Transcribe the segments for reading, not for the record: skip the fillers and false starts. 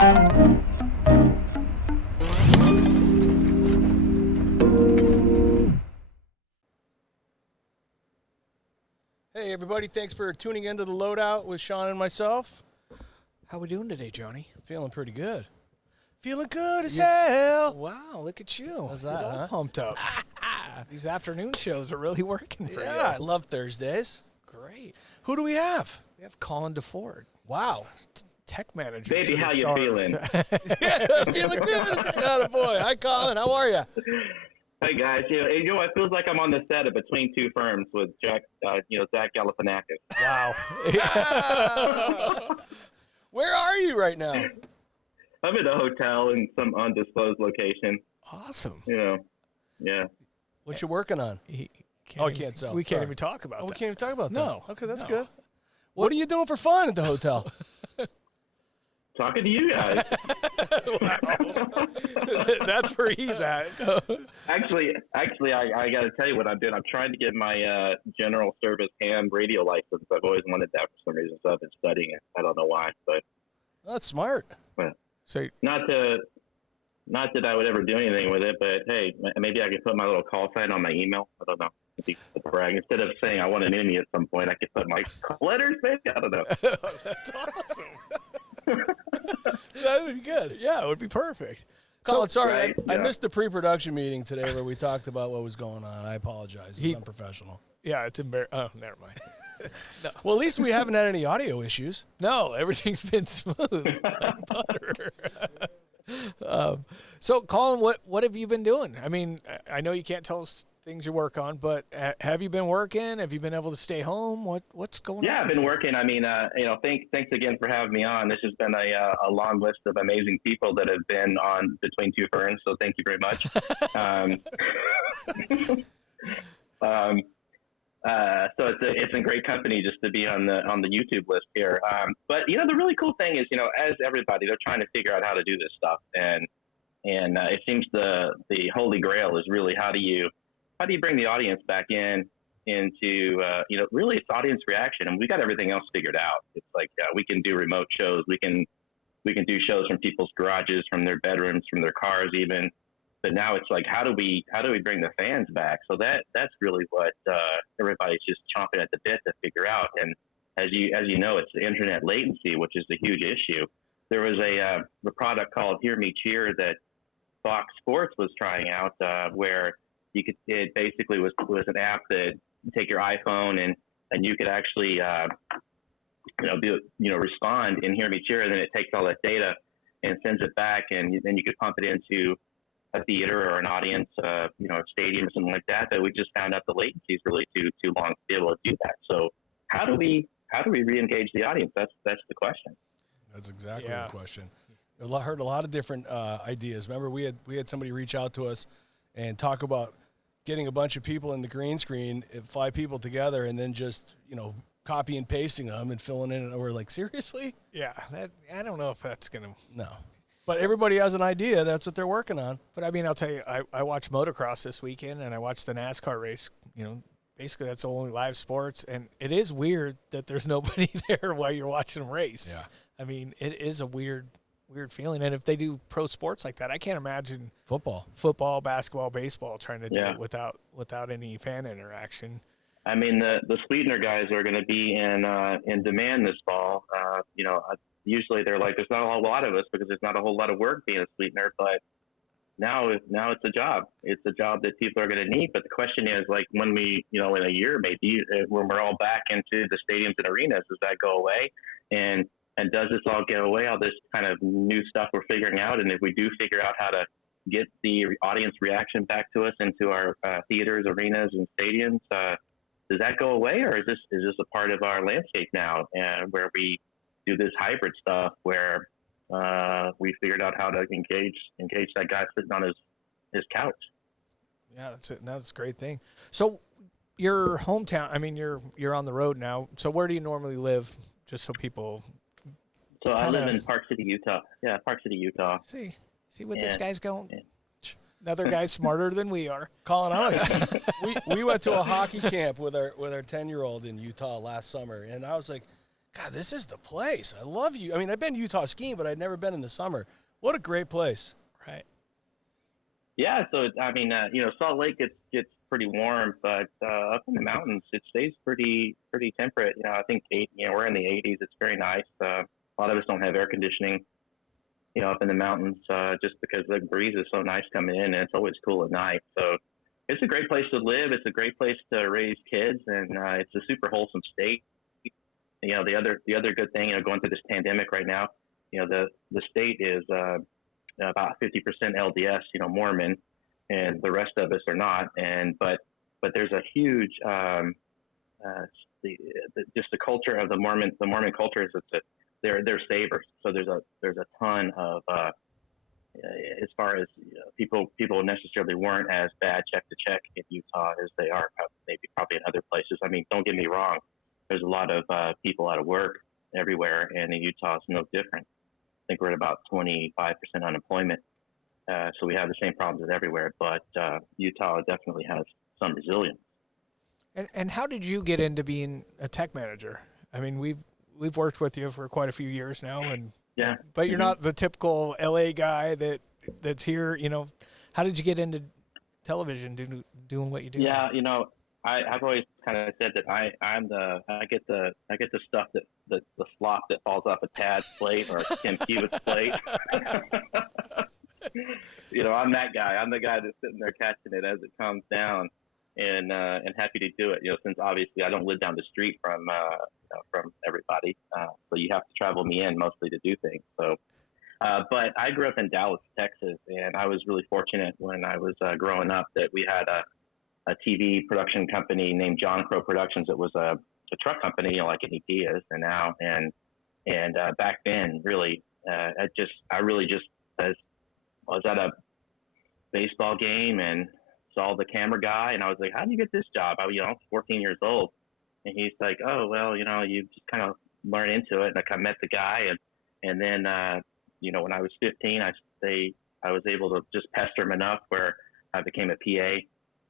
Hey, everybody. Thanks for tuning into the Loadout with Sean and myself. How we doing today, Johnny? Feeling pretty good. Feeling good as hell. Wow, look at you. How's that, You're all huh? pumped up. These afternoon shows are really working for you. Yeah, I love Thursdays. Great. Who do we have? We have Colin Deford, Wow. tech manager. Baby, to the how you Stars. feeling? Yeah, feeling good as hell. Boy. Hi, Colin. How are you? Hey guys, it feels like I'm on the set of Between Two Ferns with Zach Galifianakis. Wow. Where are you right now? I'm at a hotel in some undisclosed location. Awesome. Yeah. What you working on? He Oh, you can't tell. We can't Sorry. even talk about Oh, we that. can't even talk about that. No. Okay, that's No. good. What are you doing for fun at the hotel? Talking to you guys. That's where he's at. Actually, I got to tell you what I'm doing. I'm trying to get my general service ham radio license. I've always wanted that for some reason, so I've been studying it. I don't know why, but That's smart. So not that I would ever do anything with it. But hey, maybe I could put my little call sign on my email. I don't know. Brag. Instead of saying I want an Emmy at some point, I could put my letters. Maybe I don't know. that's awesome. That would be good. Yeah, it would be perfect. Colin, sorry, right, I yeah. missed the pre-production meeting today where we talked about what was going on. I apologize. It's unprofessional. Yeah, it's embarrassing. Oh, never mind. Well, at least we haven't had any audio issues. No, everything's been smooth like butter. So, Colin, what have you been doing? I mean, I know you can't tell us things you work on, but have you been working? Have you been able to stay home? What's going on? Yeah, I've been working. I mean, thanks again for having me on. This has been a long list of amazing people that have been on Between Two Ferns, so thank you very much. So it's a great company just to be on the YouTube list here. But the really cool thing is, as everybody, they're trying to figure out how to do this stuff, and it seems the holy grail is really how do you bring the audience back into really it's audience reaction, and we got everything else figured out. It's like we can do remote shows, we can do shows from people's garages, from their bedrooms, from their cars even. But now it's like, how do we bring the fans back? So that's really what everybody's just chomping at the bit to figure out. And as you know, it's the internet latency, which is a huge issue. There was a product called Hear Me Cheer that Fox Sports was trying out, where it basically was an app that you take your iPhone and you could actually respond and Hear Me Cheer, and then it takes all that data and sends it back, and then you could pump it into a theater or an audience, a stadium or something like that. But we just found out the latency is really too long to be able to do that. So how do we re-engage the audience? That's the question. That's exactly the question. I heard a lot of different ideas. Remember, we had somebody reach out to us and talk about getting a bunch of people in the green screen, 5 people together, and then just copy and pasting them and filling in. And we're like, seriously? Yeah, I don't know if that's gonna. No. But everybody has an idea. That's what they're working on. But I mean, I'll tell you, I watched motocross this weekend, and I watched the NASCAR race. Basically that's the only live sports, and it is weird that there's nobody there while you're watching them race. Yeah. I mean, it is a weird feeling. And if they do pro sports like that, I can't imagine football, basketball, baseball trying to do it without any fan interaction. I mean, the Sweetener guys are going to be in demand this fall. Usually they're like, there's not a whole lot of us because there's not a whole lot of work being a Sweetener, but now it's a job. It's a job that people are going to need. But the question is, like, when we, in a year maybe, when we're all back into the stadiums and arenas, does that go away? And does this all go away, all this kind of new stuff we're figuring out? And if we do figure out how to get the audience reaction back to us into our theaters, arenas, and stadiums, does that go away? Or is this a part of our landscape now, and where we do this hybrid stuff where we figured out how to engage that guy sitting on his couch? Yeah, that's a great thing. So your hometown, I mean, you're on the road now. So where do you normally live? Just so people. So I live in Park City, Utah. Yeah, Park City, Utah. See what this guy's going. Yeah. Another guy smarter than we are. Colin, we went to a hockey camp with our 10-year-old in Utah last summer, and I was like, God, this is the place. I love you. I mean, I've been Utah skiing, but I'd never been in the summer. What a great place. Right. Yeah, so I mean, Salt Lake gets pretty warm, but up in the mountains it stays pretty temperate. I think we're in the 80s. It's very nice. A lot of us don't have air conditioning, up in the mountains, just because the breeze is so nice coming in, and it's always cool at night. So it's a great place to live. It's a great place to raise kids, and it's a super wholesome state. The other good thing, going through this pandemic right now, the state is about 50% LDS, Mormon, and the rest of us are not. But there's a huge just the culture of the Mormon culture is they're savers. So there's a ton of as far as people necessarily weren't as bad check to check in Utah as they are probably in other places. I mean, don't get me wrong. There's a lot of people out of work everywhere, and in Utah it's no different. I think we're at about 25% unemployment. So we have the same problems as everywhere, but Utah definitely has some resilience. And how did you get into being a tech manager? I mean, we've worked with you for quite a few years now, and yeah. But you're not the typical LA guy that's here. How did you get into television, doing what you do? Yeah, I've always kind of said that I get the stuff that the slop that falls off a Tad's plate or Tim Hewitt's plate. I'm that guy. I'm the guy that's sitting there catching it as it comes down, and happy to do it. Since obviously I don't live down the street from everybody, so you have to travel me in mostly to do things. So, but I grew up in Dallas, Texas, and I was really fortunate when I was growing up that we had a TV production company named John Crow Productions. It was a truck company, like an EP is and now. And back then, really, I really just was at a baseball game and saw the camera guy, and I was like, "How do you get this job?" I was 14 years old, and he's like, "Oh, well, you just kind of learn into it." And I kind of met the guy, and then when I was 15, I was able to just pester him enough where I became a PA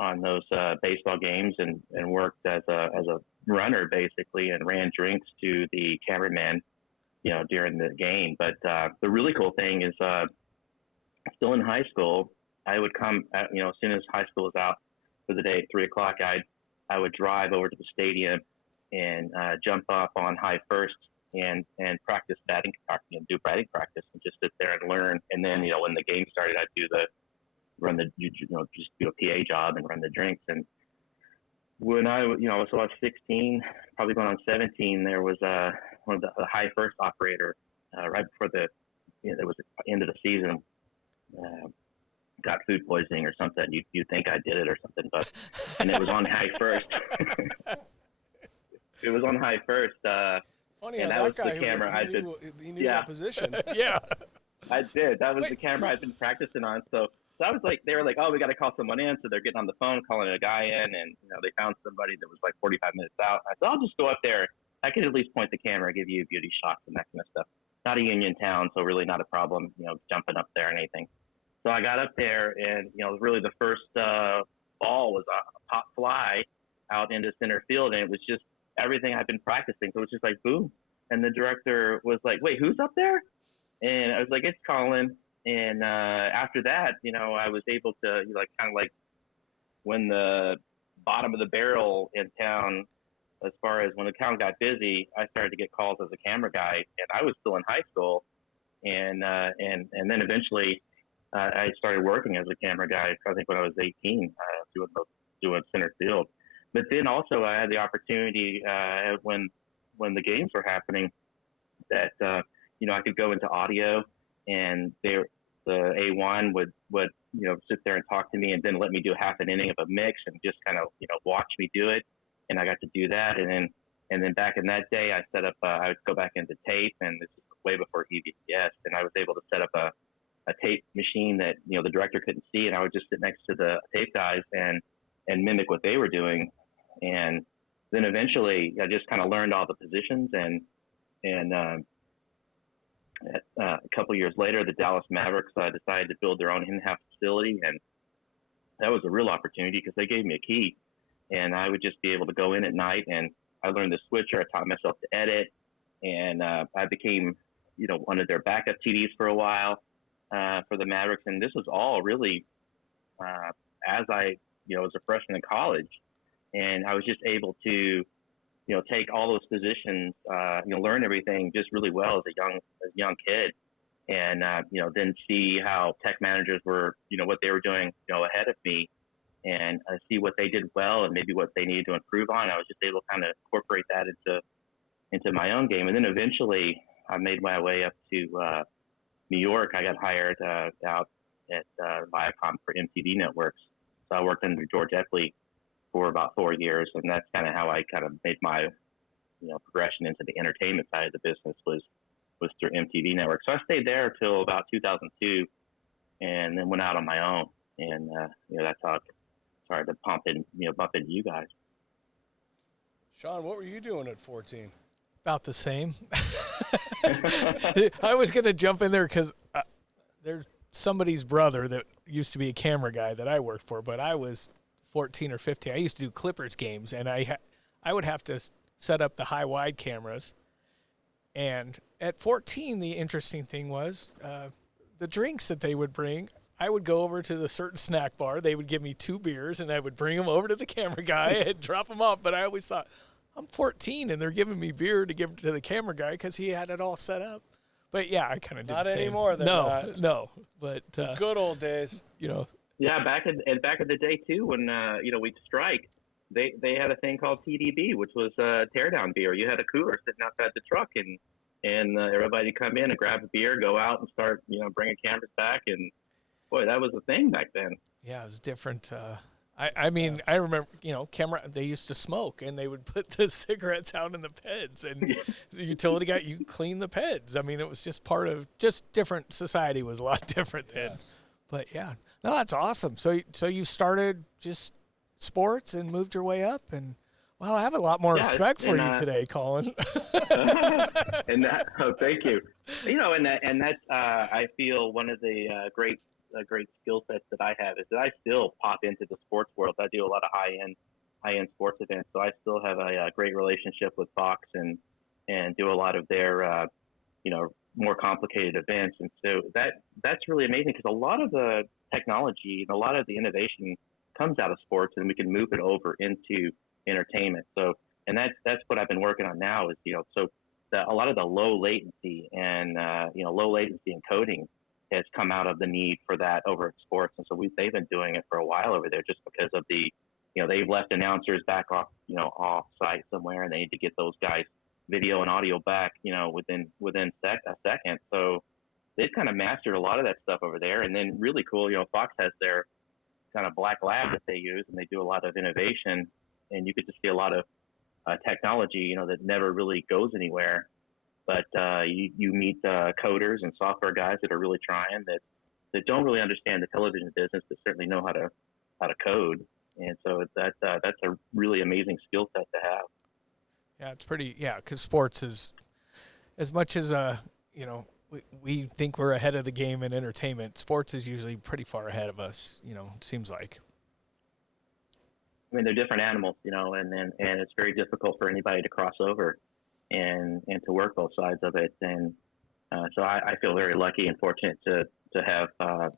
on those baseball games and worked as a runner basically, and ran drinks to the cameraman, during the game. But the really cool thing is, still in high school, I would come, as soon as high school was out for the day at 3:00, I would drive over to the stadium and jump up on high first and practice batting, do batting practice, and just sit there and learn. And then, when the game started, I'd just do a PA job and run the drinks. And when I was 16, probably going on 17, there was one of the high first operator right before it was the end of the season. Got food poisoning or something. You think I did it or something, and it was on high first. It was on high first. Funny and how that was guy the camera he knew that position. Yeah, I did. That was the camera I'd been practicing on. So I was like, they were like, "Oh, we got to call someone in." So they're getting on the phone, calling a guy in, and they found somebody that was like 45 minutes out. I said, "I'll just go up there. I could at least point the camera, give you beauty shots and that kind of stuff." Not a union town, so really not a problem, jumping up there and anything. So I got up there, and really the first ball was a pop fly out into center field, and it was just everything I've been practicing. So it was just like boom, and the director was like, "Wait, who's up there?" And I was like, "It's Colin." And after that, I was able to kind of like when the bottom of the barrel in town, as far as when the town got busy, I started to get calls as a camera guy, and I was still in high school, and then eventually. I started working as a camera guy, I think when I was 18, doing center field. But then also I had the opportunity when the games were happening that, I could go into audio, and the A1 would sit there and talk to me and then let me do half an inning of a mix and just kind of, watch me do it. And I got to do that. And then back in that day, I set up, I would go back into tape, and this is way before EVS, and I was able to set up a tape machine that the director couldn't see, and I would just sit next to the tape guys and mimic what they were doing. And then eventually I just kind of learned all the positions, and a couple years later, the Dallas Mavericks decided to build their own in-house facility, and that was a real opportunity because they gave me a key, and I would just be able to go in at night, and I learned the switcher. I taught myself to edit, and I became, one of their backup TDs for a while for the Mavericks. And this was all really as I, was a freshman in college, and I was just able to, take all those positions, learn everything just really well as a young kid, and then see how tech managers were, what they were doing, ahead of me, and see what they did well and maybe what they needed to improve on. I was just able to kind of incorporate that into my own game, and then eventually I made my way up to New York. I got hired out at Viacom for MTV Networks, so I worked under George Eckley for about 4 years, and that's kind of how I kind of made my progression into the entertainment side of the business was through MTV Network. So I stayed there till about 2002, and then went out on my own, and that's how I started to bump into you guys. Sean, what were you doing at 14? About the same. I was going to jump in there because there's somebody's brother that used to be a camera guy that I worked for, but I was 14 or 15. I used to do Clippers games, and I would have to set up the high-wide cameras. And at 14, the interesting thing was the drinks that they would bring. I would go over to the certain snack bar. They would give me 2 beers, and I would bring them over to the camera guy and drop them off. But I always thought, I'm 14, and they're giving me beer to give to the camera guy because he had it all set up. But, yeah, I kind of did Not the same. anymore. No. But the good old days. Yeah, back in the day too, when we'd strike, they had a thing called TDB, which was teardown beer. You had a cooler sitting outside the truck, and everybody would come in and grab a beer, go out and start bringing cameras back, and boy, that was the thing back then. Yeah, it was different. I mean, I remember, they used to smoke, and they would put the cigarettes out in the peds, and the utility guy, you clean the peds. I mean, it was just different. Society was a lot different then. Yes. But yeah, no, that's awesome. So you started just sports and moved your way up, and wow, I have a lot more respect for you today, Colin. And thank you. And that's I feel one of the great skill sets that I have is that I still pop into the sports world. I do a lot of high end sports events, so I still have a great relationship with Fox and do a lot of their more complicated events. And so that's really amazing because a lot of the technology and a lot of the innovation comes out of sports, and we can move it over into entertainment. So, and that's what I've been working on now is, a lot of the low latency and, low latency encoding has come out of the need for that over at sports. And so they've been doing it for a while over there just because of the, they've left announcers back off site somewhere, and they need to get those guys video and audio back, within a second. So they've kind of mastered a lot of that stuff over there. And then really cool, Fox has their kind of black lab that they use, and they do a lot of innovation, and you could just see a lot of technology, that never really goes anywhere. But you meet coders and software guys that are really trying, that don't really understand the television business, but certainly know how to code. And so that's a really amazing skill set to have. Yeah, it's pretty. Yeah, because sports is as much as we think we're ahead of the game in entertainment. Sports is usually pretty far ahead of us. It seems like. I mean, they're different animals, and it's very difficult for anybody to cross over and to work both sides of it. And so I feel very lucky and fortunate to have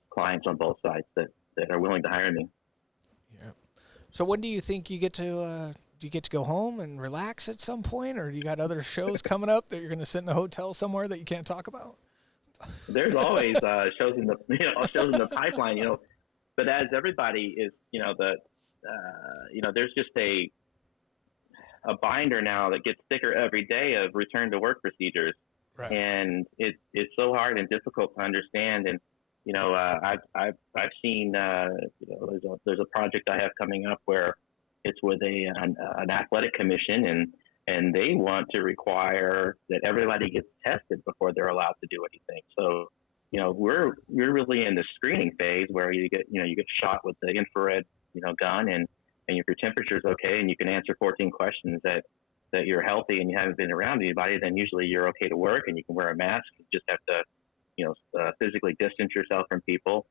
clients on both sides that are willing to hire me. Yeah. So when do you think you get to do you get to go home and relax at some point, or do you got other shows coming up that you're going to sit in a hotel somewhere that you can't talk about? There's always shows in the pipeline, but as everybody is, there's just a binder now that gets thicker every day of return to work procedures. Right. And it's so hard and difficult to understand. And, I've seen, there's a project I have coming up where it's with an athletic commission, and they want to require that everybody gets tested before they're allowed to do anything. So, we're really in the screening phase where you get shot with the infrared, gun, and if your temperature's okay and you can answer 14 questions that you're healthy and you haven't been around anybody, then usually you're okay to work and you can wear a mask. You just have to, physically distance yourself from people.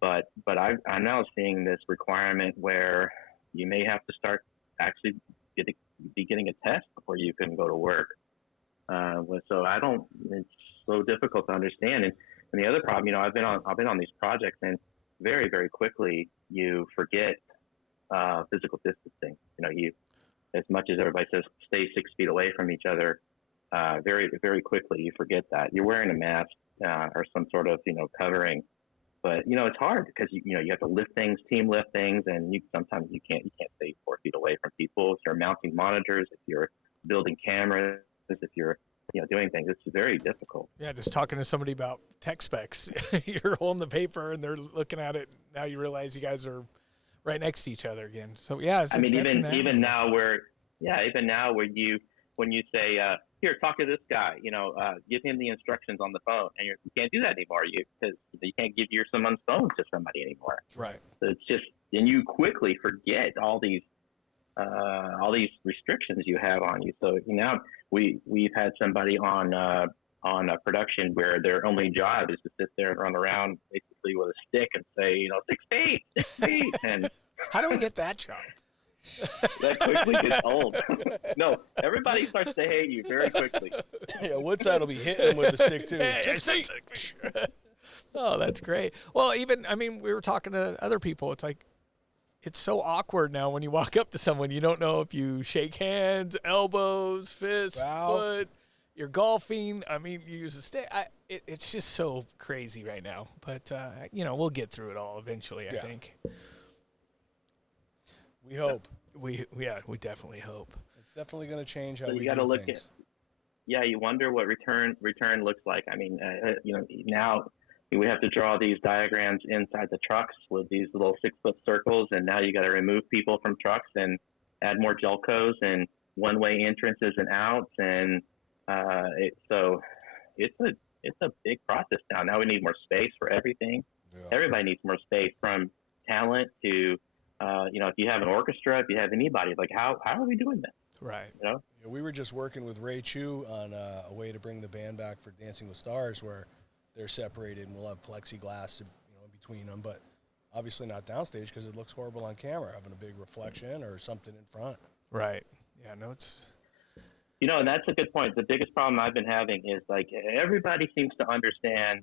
But I'm now seeing this requirement where you may have to start actually getting a test before you can go to work. So I don't. It's so difficult to understand. And the other problem, I've been on these projects, and very, very quickly you forget physical distancing. You, as much as everybody says stay 6 feet away from each other, very, very quickly you forget that you're wearing a mask or some sort of covering. But it's hard because you have to lift things, team lift things, and sometimes you can't stay 4 feet away from people. If you're mounting monitors, if you're building cameras, if you're doing things, it's very difficult. Yeah, just talking to somebody about tech specs. You're holding the paper and they're looking at it. Now you realize you guys are right next to each other again. So yeah, it's even now where when you say here, talk to this guy, give him the instructions on the phone, and you can't do that anymore. Because you can't give someone's phone to somebody anymore. Right. So it's just, and you quickly forget all these restrictions you have on you. So now we've had somebody on a production where their only job is to sit there and run around basically with a stick and say 6 feet, and how do we get that job? That quickly gets old. No, everybody starts to hate you very quickly. Yeah, Woodside will be hitting him with a stick too. Hey, 6 feet. Oh, that's great. Well, we were talking to other people. It's like, it's so awkward now when you walk up to someone. You don't know if you shake hands, elbows, fists, foot. You're golfing. You use a stick. It's just so crazy right now. But, we'll get through it all eventually, I think. We hope. We definitely hope. It's definitely going to change how so we you got to do look things. You wonder what return looks like. Now we have to draw these diagrams inside the trucks with these little 6-foot circles, and now you got to remove people from trucks and add more Jelcos and one-way entrances and outs, and it's a big process now. Now we need more space for everything. Yeah. Everybody needs more space, from talent to if you have an orchestra, if you have anybody, like how are we doing that? Right. Yeah, we were just working with Ray Chu on a way to bring the band back for Dancing with Stars, where they're separated and we'll have plexiglass in between them, but obviously not downstage because it looks horrible on camera, having a big reflection or something in front. Right. Yeah, no, it's... and that's a good point. The biggest problem I've been having is, like, everybody seems to understand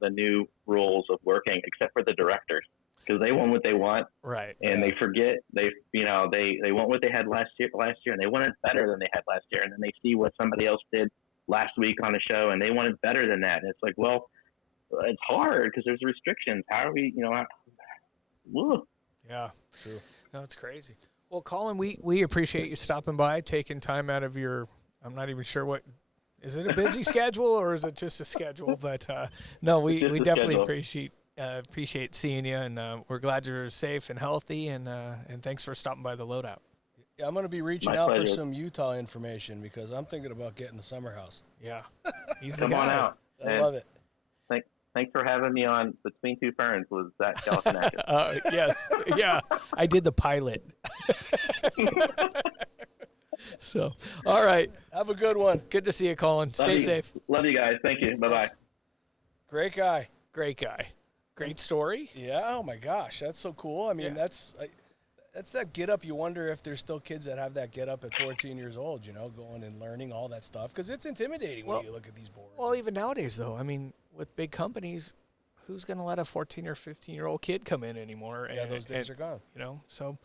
the new rules of working except for the directors, because they want what they want. Right. And they forget, they want what they had last year, and they want it better than they had last year. And then they see what somebody else did last week on a show, and they want it better than that. And it's like, well, it's hard because there's restrictions. How are we, Yeah, true. No, it's crazy. Well, Colin, we appreciate you stopping by, taking time out of your, I'm not even sure what, is it a busy schedule or is it just a schedule? But no, we definitely appreciate seeing you, and we're glad you're safe and healthy, and thanks for stopping by the Loadout. Yeah, I'm going to be reaching out for some Utah information because I'm thinking about getting the summer house. Yeah, he's the guy. Come on out. I love it. Thanks for having me on Between Two Ferns with Zach Galifianakis. Yes, yeah, I did the pilot. So, all right. Have a good one. Good to see you, Colin. Stay safe. Love you guys. Thank you. Bye-bye. Great guy. Great guy. Great story. Yeah. Oh my gosh, that's so cool. That's that get up. You wonder if there's still kids that have that get up at 14 years old. Going and learning all that stuff, because it's intimidating when you look at these boards. Well, even nowadays, though, with big companies, who's going to let a 14 or 15-year-old kid come in anymore? Yeah, those days are gone. So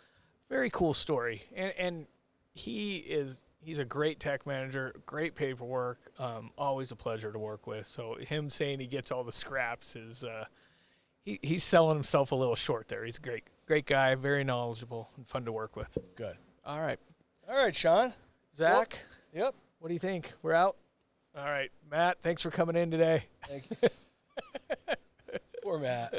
very cool story, and he's a great tech manager, great paperwork, always a pleasure to work with. So him saying he gets all the scraps is. He's selling himself a little short there. He's a great guy, very knowledgeable, and fun to work with. Good. All right, Sean. Zach? Yep. What do you think? We're out? All right. Matt, thanks for coming in today. Thank you. Poor Matt.